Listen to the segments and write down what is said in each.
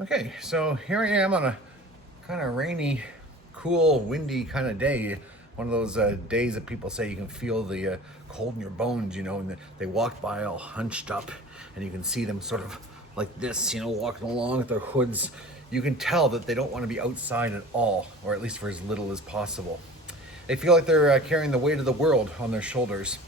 Okay, so here I am on a kind of rainy, cool, windy kind of day. One of those days that people say you can feel the cold in your bones, and they walk by all hunched up, and you can see them sort of like this, walking along with their hoods. You can tell that they don't want to be outside at all, or at least for as little as possible. They feel like they're carrying the weight of the world on their shoulders.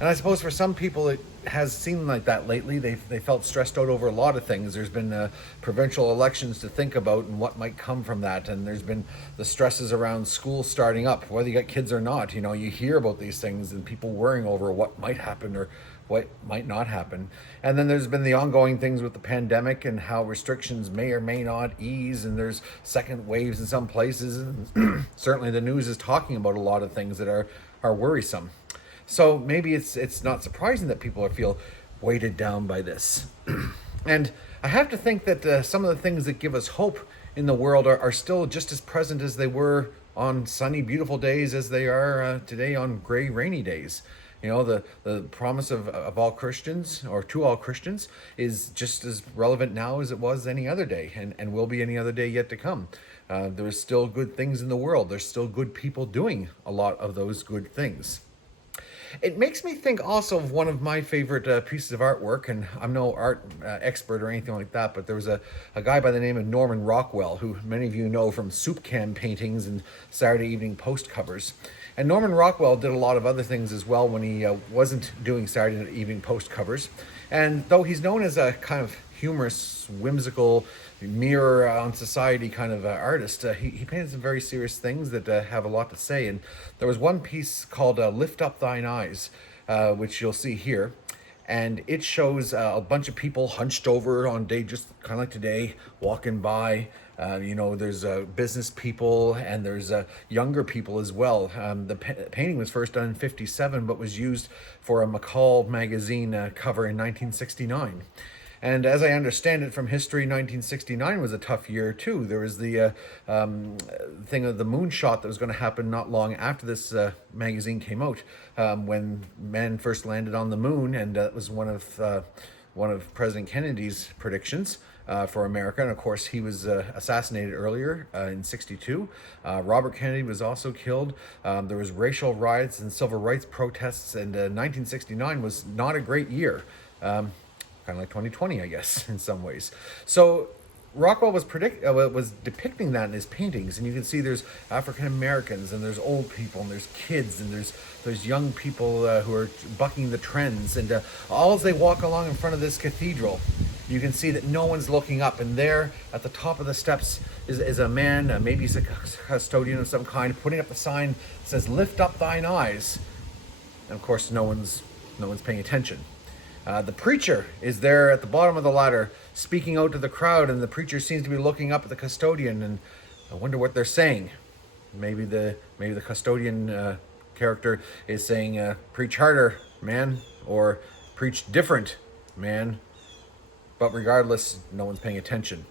And I suppose for some people it has seemed like that lately. They felt stressed out over a lot of things. There's been provincial elections to think about and what might come from that. And there's been the stresses around school starting up, whether you got kids or not. You hear about these things and people worrying over what might happen or what might not happen. And then there's been the ongoing things with the pandemic and how restrictions may or may not ease, and there's second waves in some places. And certainly the news is talking about a lot of things that are worrisome. So maybe it's not surprising that people feel weighted down by this. And I have to think that some of the things that give us hope in the world are still just as present as they were on sunny, beautiful days as they are today on gray, rainy days. The promise of all Christians, or to all Christians, is just as relevant now as it was any other day, and will be any other day yet to come. There's still good things in the world. There's still good people doing a lot of those good things. It makes me think also of one of my favorite pieces of artwork, and I'm no art expert or anything like that, but there was a guy by the name of Norman Rockwell, who many of you know from soup can paintings and Saturday Evening Post covers. And Norman Rockwell did a lot of other things as well when he wasn't doing Saturday Evening Post covers. And though he's known as a kind of humorous, whimsical, mirror on society kind of artist, he painted some very serious things that have a lot to say. And there was one piece called Lift Up Thine Eyes, which you'll see here. And it shows a bunch of people hunched over on day, just kind of like today, walking by. There's business people and there's younger people as well. The painting was first done in 1957, but was used for a McCall magazine cover in 1969. And as I understand it from history, 1969 was a tough year too. There was the thing of the moonshot that was going to happen not long after this magazine came out, when man first landed on the moon, and that was one of President Kennedy's predictions for America. And of course, he was assassinated earlier in '62. Robert Kennedy was also killed. There was racial riots and civil rights protests, and 1969 was not a great year. Kind of like 2020, I guess, in some ways. So Rockwell was depicting that in his paintings, and you can see there's African Americans, and there's old people, and there's kids, and there's young people who are bucking the trends, and all as they walk along in front of this cathedral, you can see that no one's looking up, and there at the top of the steps is a man, maybe he's a custodian of some kind, putting up a sign that says "Lift up thine eyes," and of course no one's paying attention. The preacher is there at the bottom of the ladder speaking out to the crowd, and the preacher seems to be looking up at the custodian, and I wonder what they're saying. Maybe the custodian character is saying, "Preach harder, man," or "Preach different, man." But regardless, no one's paying attention.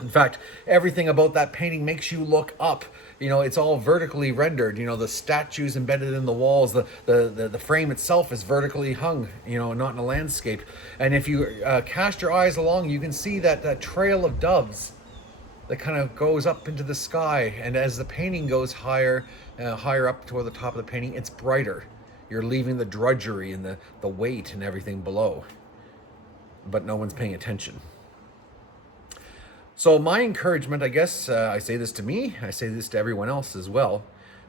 In fact, everything about that painting makes you look up. It's all vertically rendered. The statues embedded in the walls, the frame itself is vertically hung, not in a landscape. And if you cast your eyes along, you can see that trail of doves that kind of goes up into the sky. And as the painting goes higher up toward the top of the painting, it's brighter. You're leaving the drudgery and the weight and everything below. But no one's paying attention. So my encouragement, I guess, I say this to me, I say this to everyone else as well.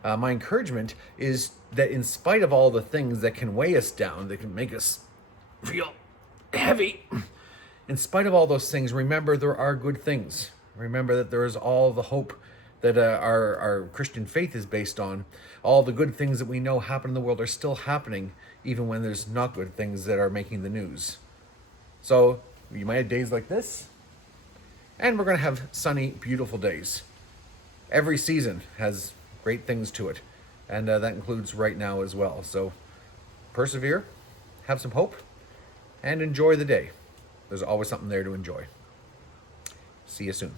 My encouragement is that in spite of all the things that can weigh us down, that can make us feel heavy, in spite of all those things, remember there are good things. Remember that there is all the hope that our Christian faith is based on. All the good things that we know happen in the world are still happening, even when there's not good things that are making the news. So you might have days like this, and we're going to have sunny, beautiful days. Every season has great things to it, and that includes right now as well. So persevere, have some hope, and enjoy the day. There's always something there to enjoy. See you soon.